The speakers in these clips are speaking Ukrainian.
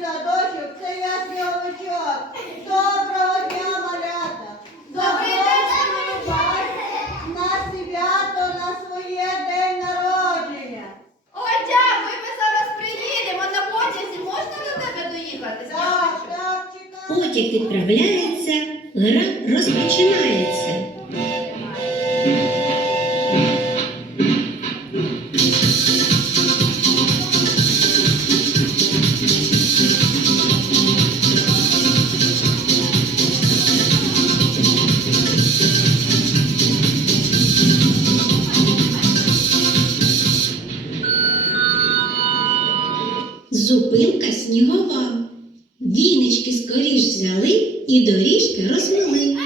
садочок, це я сьогодні. Доброго дня, малята! Добрий день, на свято, на своє день народження. О, ми зараз приїдемо на потязі. Можна до тебе доїхати? Так, так, чекаю. Потяг відправляється, гра розпочинається. і доріжки розмили.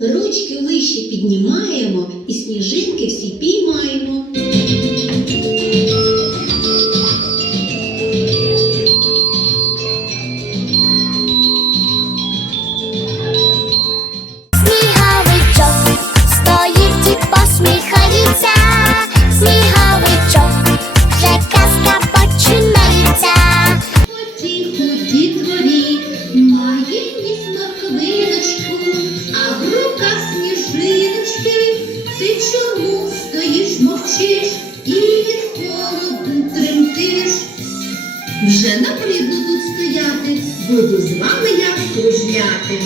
Ручки вище піднімаємо і сніжинки всі піймаємо. з вами я кружляти.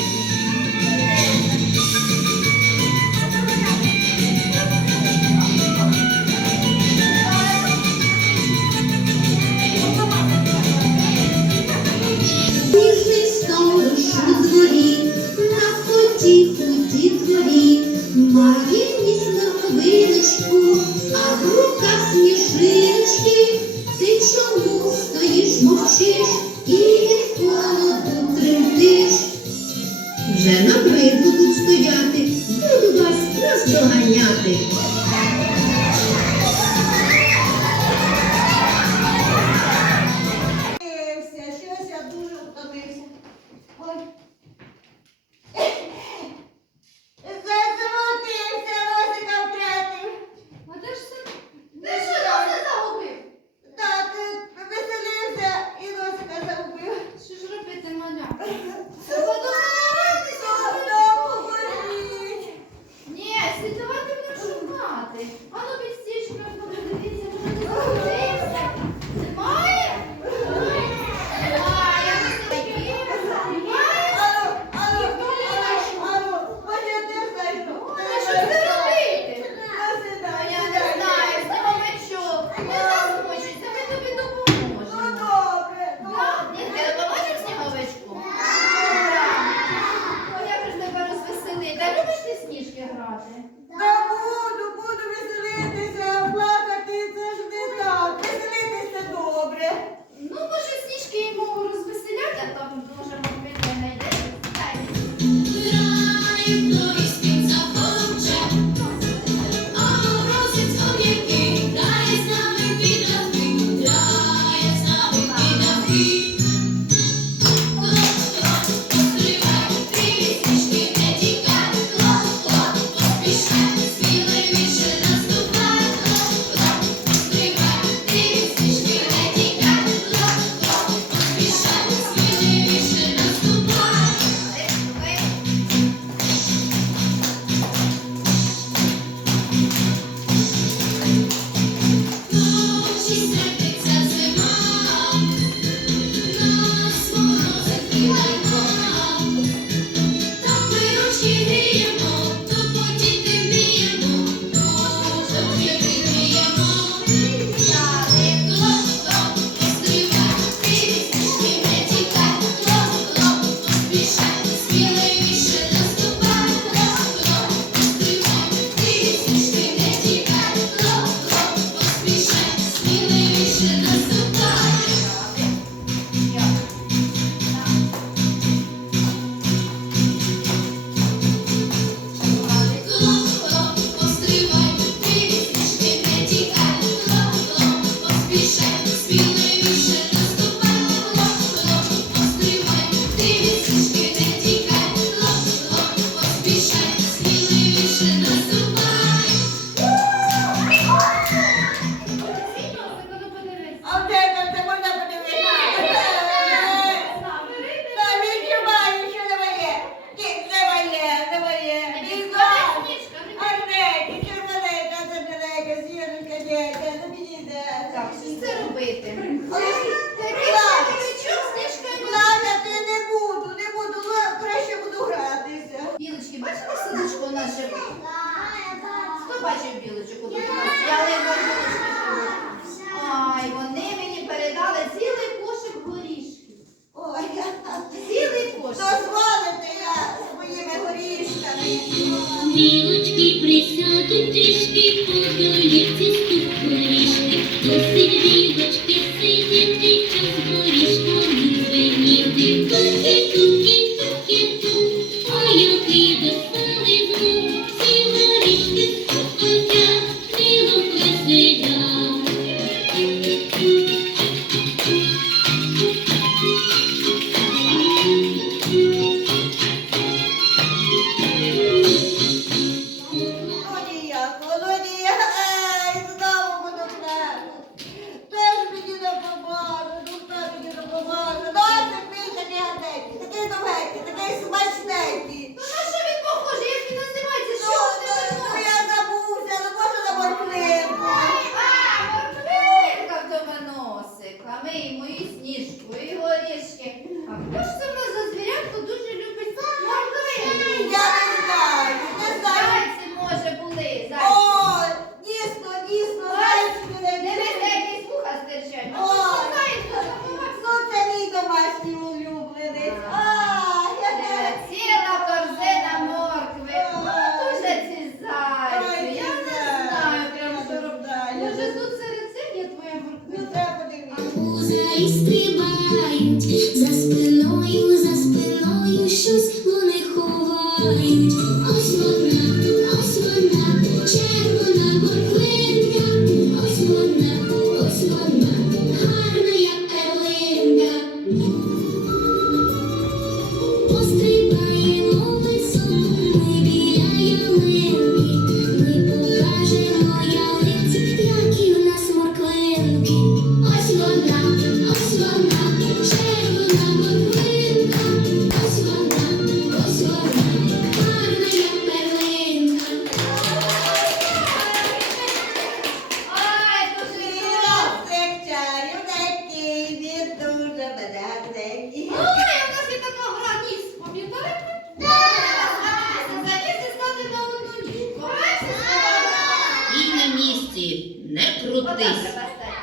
не крутись.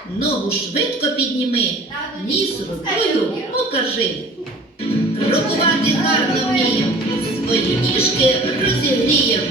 Ногу швидко підніми, ніс рукою покажи. Крокувати гарно вмієм, свої ніжки розігрієм.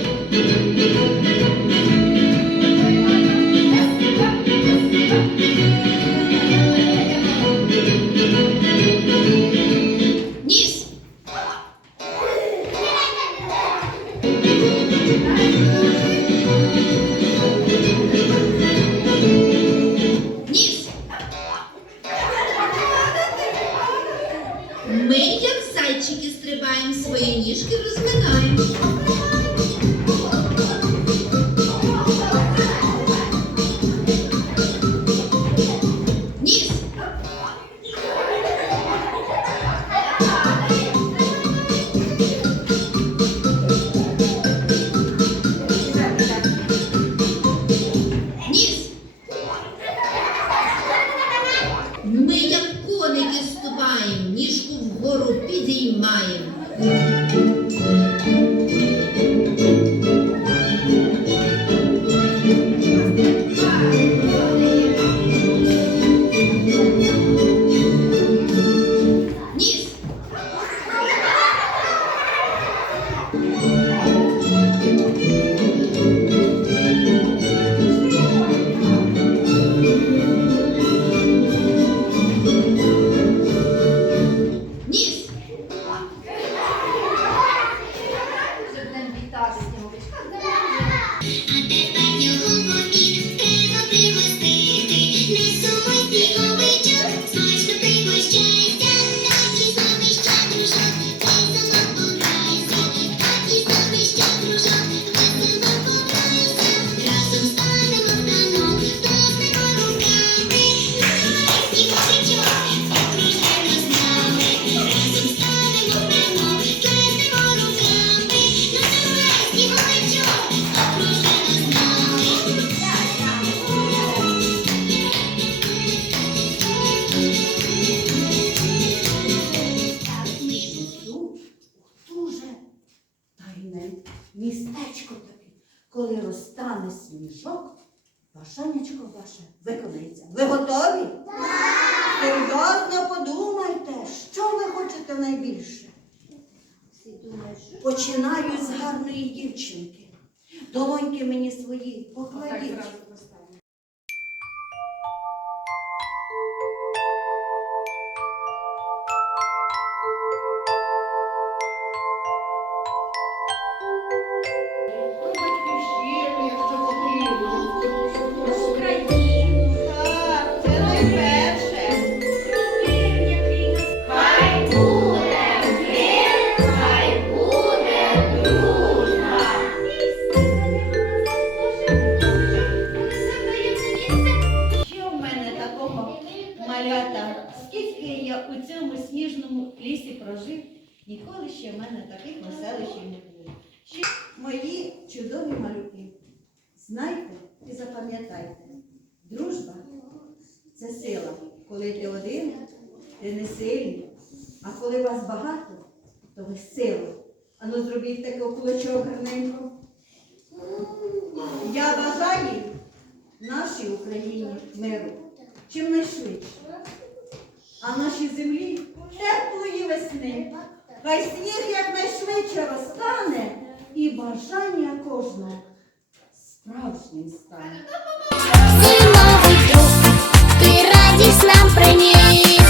Містечко таке, коли розтане сніжок, бажаннячко ваше виконається. Ви готові? Серйозно подумайте, що ви хочете найбільше. Починаю з гарної дівчинки. Долоньки мені свої покладіть. Малята? Скільки я у цьому сніжному лісі прожив, ніколи ще в мене таких веселищів не було. Ще мої чудові малюки. Знайте і запам'ятайте, дружба це сила. Коли ти один, ти не сильний. А коли вас багато, то ви сила. Ану зробіть таке кулачок гарненько. Я бажаю нашій Україні миру чим найшвидше а нашій землі теплої весни. Хай сніг якнайшвидше розтане і бажання кожне справжнім стане. Ти ти радість нам приніс.